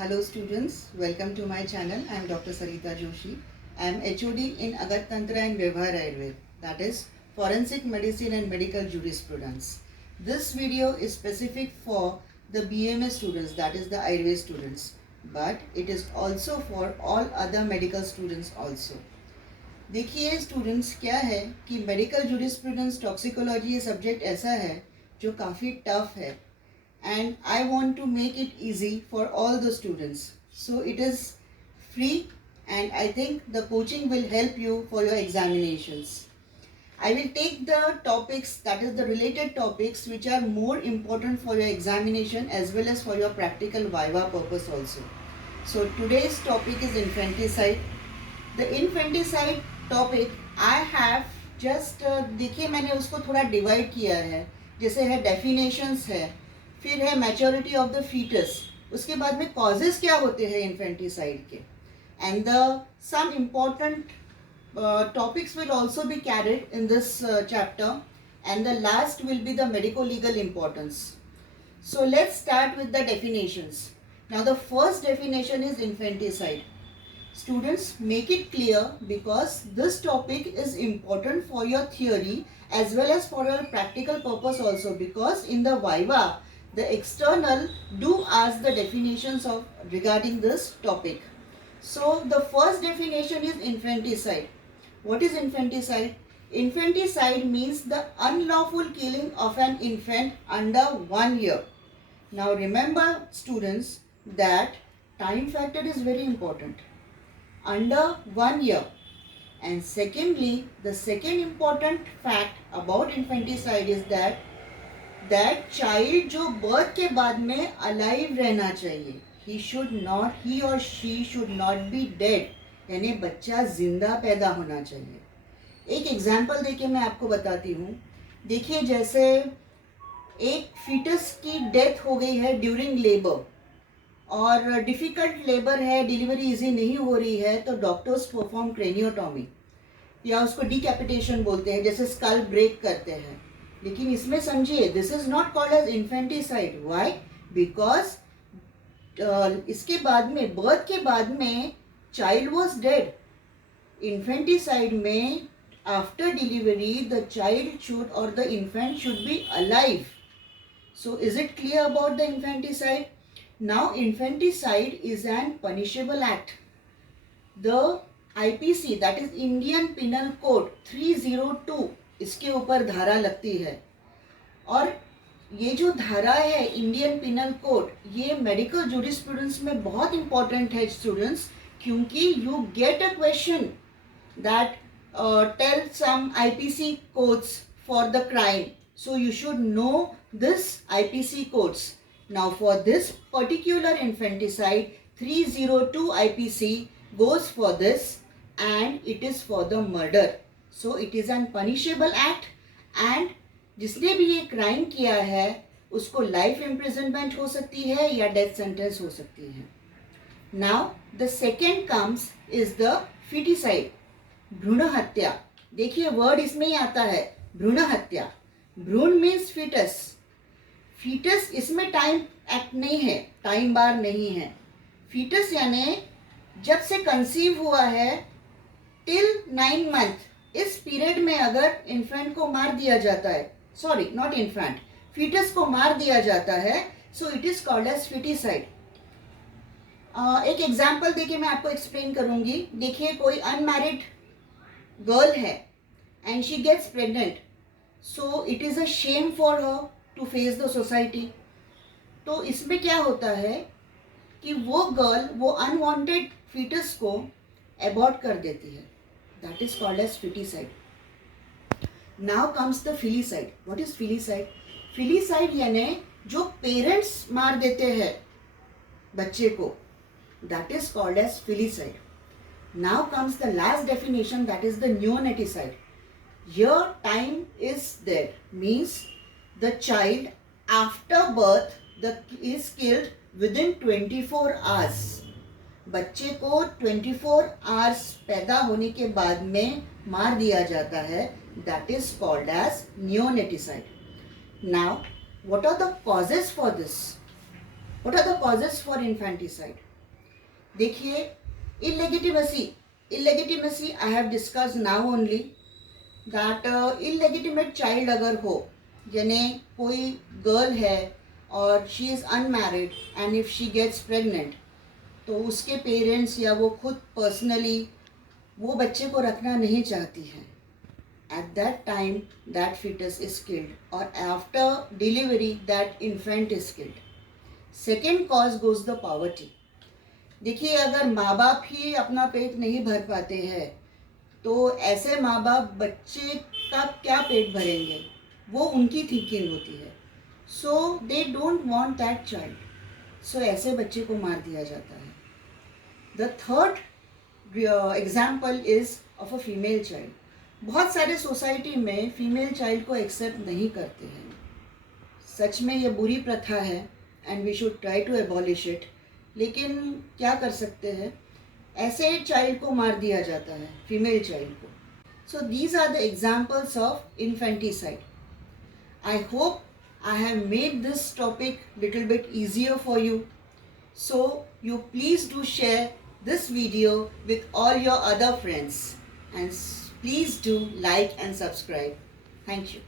Hello students, welcome to my channel. I am Dr. Sarita Joshi. I am HOD in Agat Tantra and Vyavhar Ayurveda, that is Forensic Medicine and Medical Jurisprudence. This video is specific for the BMS students, that is the Ayurveda students, but it is also for all other medical students also. देखिए students, क्या है कि medical jurisprudence toxicology ये subject ऐसा है जो काफ़ी tough है and I want to make it easy for all the students. So it is free and I think the coaching will help you for your examinations. I will take the topics, that is the related topics which are more important for your examination as well as for your practical viva purpose also. So today's topic is infanticide. The infanticide topic I have just देखिए मैंने उसको थोड़ा divide किया है. जैसे है definitions है, फिर है मैच्योरिटी ऑफ द फीटस, उसके बाद में कॉजेज क्या होते हैं इन्फेंटिसाइड के, and the some important topics will also be carried in this chapter, and the last will be the medico legal importance. So let's start with the definitions. Now the first definition is infanticide. Students, make it clear because this topic is important for your theory as well as for your practical purpose also, because in the viva the external do ask the definitions of regarding this topic. So the first definition is infanticide. What is infanticide? Infanticide means the unlawful killing of an infant under 1 year. Now remember students that time factor is very important. Under 1 year. And secondly, the second important fact about infanticide is that child जो birth के बाद में alive रहना चाहिए. He or she should not be dead. यानी बच्चा जिंदा पैदा होना चाहिए. एक एग्जाम्पल देके मैं आपको बताती हूँ. देखिए जैसे एक फीटस की डेथ हो गई है ड्यूरिंग लेबर और डिफ़िकल्ट लेबर है, डिलीवरी इजी नहीं हो रही है, तो डॉक्टर्स परफॉर्म क्रेनियोटॉमी या उसको डिकैपिटेशन बोलते हैं, जैसे स्कल ब्रेक करते हैं. लेकिन इसमें समझिए this is not called as infanticide. Why? Because इसके बाद में बर्थ के बाद में चाइल्ड वॉज डेड. इन्फेंटिसाइड में after delivery the child should और the infant should be alive. So is it clear about the infanticide? Now infanticide is an punishable act. The IPC, that is Indian Penal Code 302, इसके ऊपर धारा लगती है. और ये जो धारा है इंडियन पिनल कोड, ये मेडिकल जूरिस्प्रूडेंस में बहुत इंपॉर्टेंट है स्टूडेंट्स, क्योंकि you get a question that tell some IPC codes for the crime, so you should know this IPC codes. Now for this particular infanticide, 302 IPC goes for this and it is for the murder. So it is an punishable act and जिसने भी ये crime किया है उसको life imprisonment हो सकती है या डेथ सेंटेंस हो सकती है. Now the second comes is the feticide, भ्रूण हत्या. देखिए वर्ड इसमें ही आता है, भ्रूण हत्या. भ्रूण मीन्स फीटस. फीटस इसमें टाइम एक्ट नहीं है, टाइम बार नहीं है. फीटस यानी जब से कंसीव हुआ है टिल 9 मंथ, इस पीरियड में अगर इन्फेंट को मार दिया जाता है, सॉरी नॉट इन्फेंट, फीटस को मार दिया जाता है, so it is called as foeticide. एक एग्जाम्पल देके मैं आपको एक्सप्लेन करूंगी. देखिए कोई अनमैरिड गर्ल है and she gets pregnant, so it is a shame for her to face the society. तो इसमें क्या होता है कि वो गर्ल वो अनवांटेड फीटस को एबॉर्ट कर देती है. That is called as feticide. Now comes the filicide. What is filicide? Filicide यानी जो पेरेंट्स मार देते हैं बच्चे को, that is called as filicide. Now comes the last definition, that is the neonaticide. Here time is there, means the child after birth is killed within 24 hours. बच्चे को 24 hours पैदा होने के बाद में मार दिया जाता है. That is called as neonaticide. Now, what are the causes for this? What are the causes for infanticide? देखिए, illegitimacy I have discussed now only that illegitimate child अगर हो, यानी कोई गर्ल है और she is unmarried and if she gets pregnant, तो उसके parents या वो खुद पर्सनली वो बच्चे को रखना नहीं चाहती हैं. At that time, that fetus is killed, or after delivery, that infant is killed. Second cause goes the poverty. देखिए, अगर माँ बाप ही अपना पेट नहीं भर पाते हैं तो ऐसे माँ बाप बच्चे का क्या पेट भरेंगे, वो उनकी थिंकिंग होती है. So they don't want that child, so ऐसे बच्चे को मार दिया जाता है. The third example is of a female child. बहुत सारे सोसाइटी में फीमेल चाइल्ड को एक्सेप्ट नहीं करते हैं. सच में ये बुरी प्रथा है and we should try to abolish it. लेकिन क्या कर सकते हैं, ऐसे चाइल्ड को मार दिया जाता है, फीमेल चाइल्ड को. So these are the examples of infanticide. I hope I have made this topic little bit easier for you. So you please do share this video with all your other friends and please do like and subscribe. Thank you.